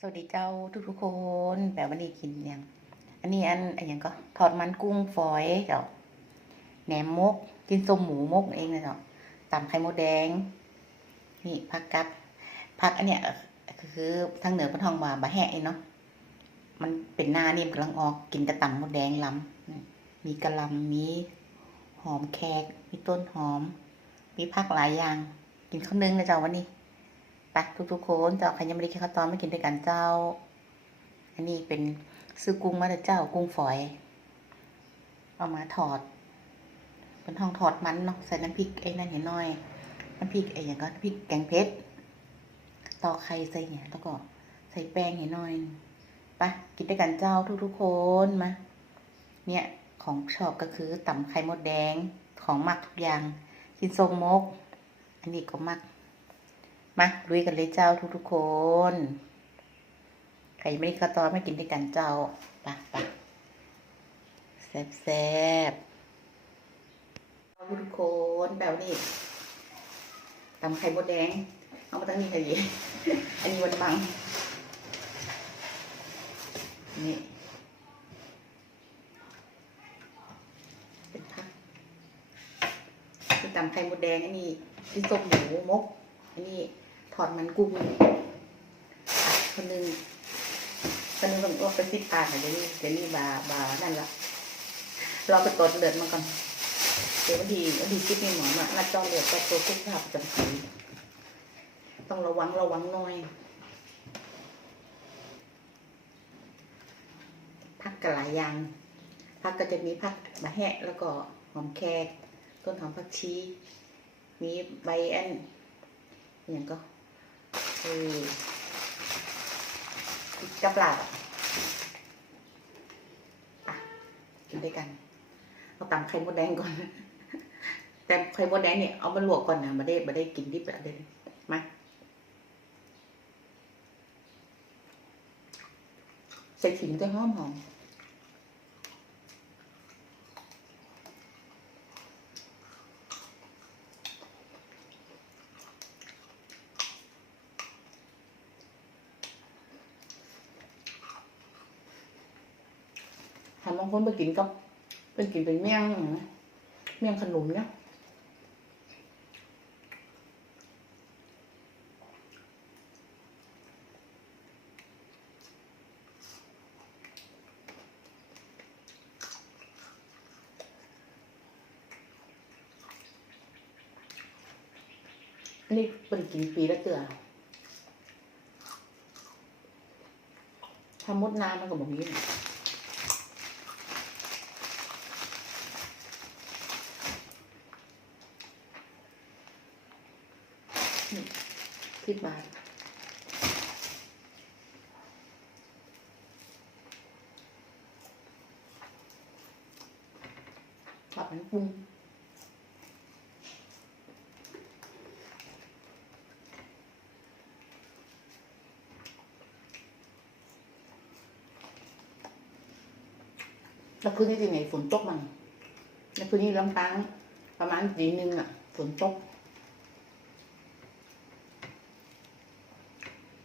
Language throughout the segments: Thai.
สวัสดีเจ้าทุกทุกๆคนแบบวันนี้กินยังอันนี้อันอันยังก็ทอดมันกุ้งฝอยเจ้าแหนมมกกินส้มหมูมกเองนะเจ้าตำไข่มดแดง นี่ผักกับผักอันเนี้ยคือทางเหนือเป็นทองว่าบะแหะเนาะมันเป็นหน้านี่มกำลังออกกินกระตำมดแดงลำนี่มีกระลำมีหอมแขกมีต้นหอม มีผักหลายอย่าง กินข้าวนึ่งนะเจ้าวันนี้ ไปทุกๆคนเจ้าใครยังไม่ได้กินข้าวตอนไม่กินด้วยกันเจ้า อันนี้เป็นซื้อกุ้งมาแต่เจ้ากุ้งฝอย เอามาถอด เป็นห้องถอดมันเนาะใส่น้ำพริกไอ้นั่นเห็นหน่อยน้ำพริกไอ้อย่างก็พริกแกงเพชรต่อไข่ใส่เนี่ยแล้วก็ใส่แป้งเห็นหน่อยไปกินด้วยกันเจ้าทุกๆคนมาเนี่ยของชอบก็คือตำไข่มดแดงของหมักทุกอย่างกินทรงมก อันนี้ก็มัก มาลุยกันเลยเจ้าทุกๆคน ใครไม่ได้ข้าวตอนไม่กินด้วยกันเจ้าปะปะแซ่บแซ่บๆทุกๆคนแบบนี้ตำไข่มดแดง เอามาตั้งนี้เลยอันนี้วันบัง นี่เป็นผักคือตำไข่มดแดงอันนี้ที่ส้มหมูมกอันนี้ ถอดมันกุ้งคนนึงคนนึ่งต้องไปซิดปากเดี๋ยวนี้เดี๋ยวนี้บาบานั่นละเราไปตรวจเลือดมาก่อนเดี๋ยววันทีวันทีซิดนี่หมอมาหน้าจอเลือดก็ตัวทุกภาพจำปีต้องระวังระวังหน่อยพักกระหลายอย่างพักก็จะมีพักมะแหะแล้วก็หอมแขกต้นหอมผักชีมีใบอันอย่างก็ เออกับปลาอะกินด้วยกันเอาตำไข่มดแดงก่อน แต่ไข่มดแดงเนี่ยเอามาลวกก่อนนะมาได้มาได้กินที่แบบเดิมมาใส่ขิงจะหอมหอมทำบาง คนไปกินก็ไปกินเป็นเมี่ยงอย่างนี้เมี่ยงขนุนเนี่ยนนี้เป็นกินปีละเตือทำมดน้ำมันก็บอกนี้ สิบบาทปรับมันปรุงแล้วคืนนี้ที่ไหนฝนตกมันแล้วคืนนี้ลำปางประมาณตีหนึ่งอะฝนตก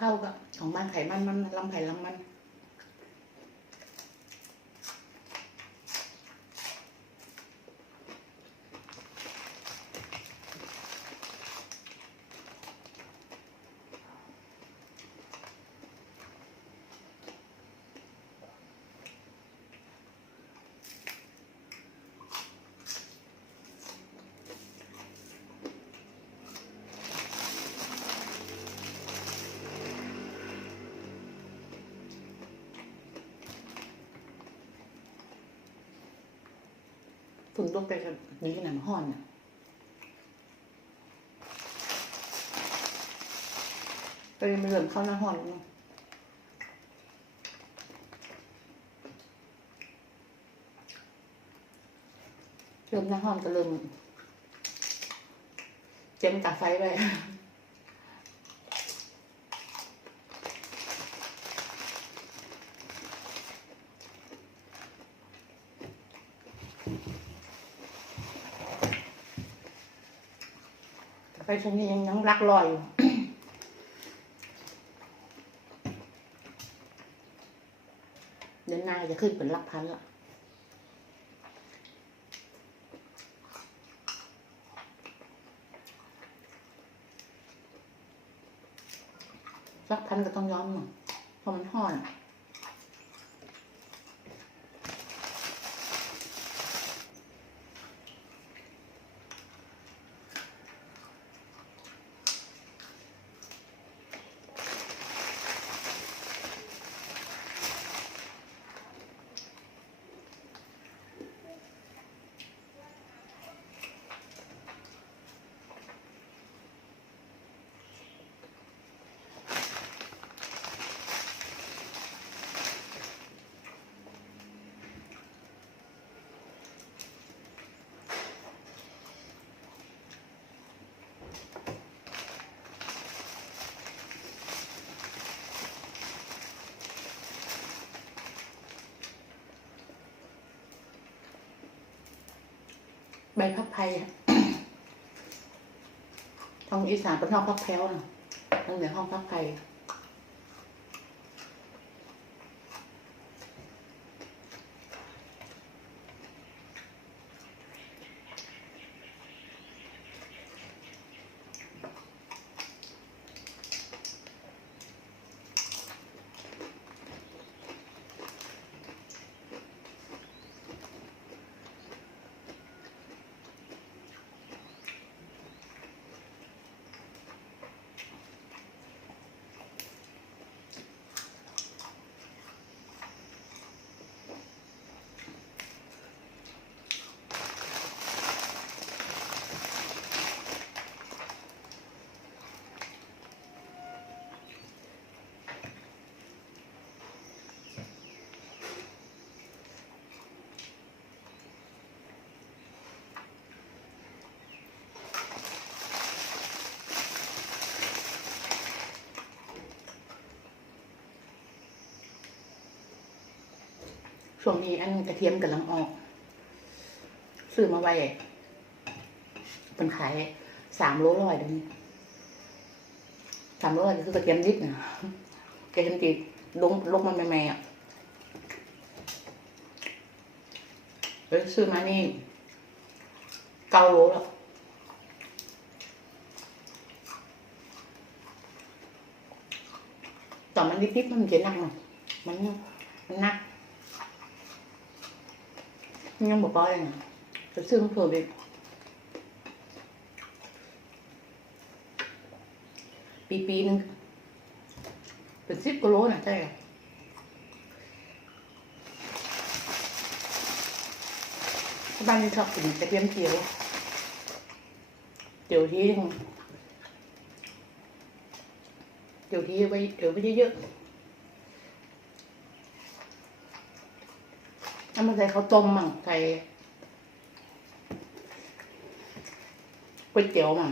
เข้ากับของมันไขมันมันลำไผ่ลำมัน ฝนตกไปกันอยู่ที่ไหนาดห้อนอะตอนนี้มันเริ่มเข้าหน้าห้อนแล้วเนอะเริ่มหน้าห้อนก็เริ่มเจ็มตาไฟไป ไปช่วงนี้ยังยังรักลอยอยู่เดือนหน้าจะขึ้นเป็นหลักพันละหลักพันก็ต้องย้อมหน่อยเพราะมันห่อน ใบพับไผ่อะทางอีสานเป็นห้องพักแพ้วนะทางเหนือห้องพักไพ่ ช่วงนี้อันกระเทียมกำลังออก ซื้อมาไว้เป็นขายสามโลร้อยเดี๋ยวนี้สามโลร้อยคือกระเทียมนิดนะกระเทียมจีลงลงมันใหม่ๆอะเฮ้ยซื้อมานี่เก้าโลแล้วต่อมันดิบๆมันจะหนักหน่อยมันมันหนัก ยังบอกว่าอย่างจะซื้อเผื่อไปปีปีๆนึงเป็นสิบกิโลนะใช่ไหมบ้านนี้ชอบกินกระเทียมเจียวเจียวที่เจียวที่ไว้เจียวไว้เยอะๆ เอามาใส่ข้าวต้มมั่งใส่ก๋วยเตี๋ยวมั่ง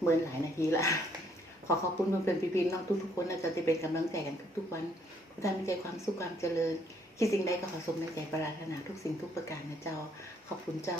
เหมือนหลายนาทีละขอขอบคุณเพื่อนๆพี่ๆน้องทุกๆคนนะเจ้าที่เป็นกำลังใจกันทุกๆวันผู้ทำให้ใจความสุขความเจริญ คิดสิ่งใดก็ขอสมในใจปรารถนาทุกสิ่งทุกประการนะเจ้า ขอบคุณเจ้า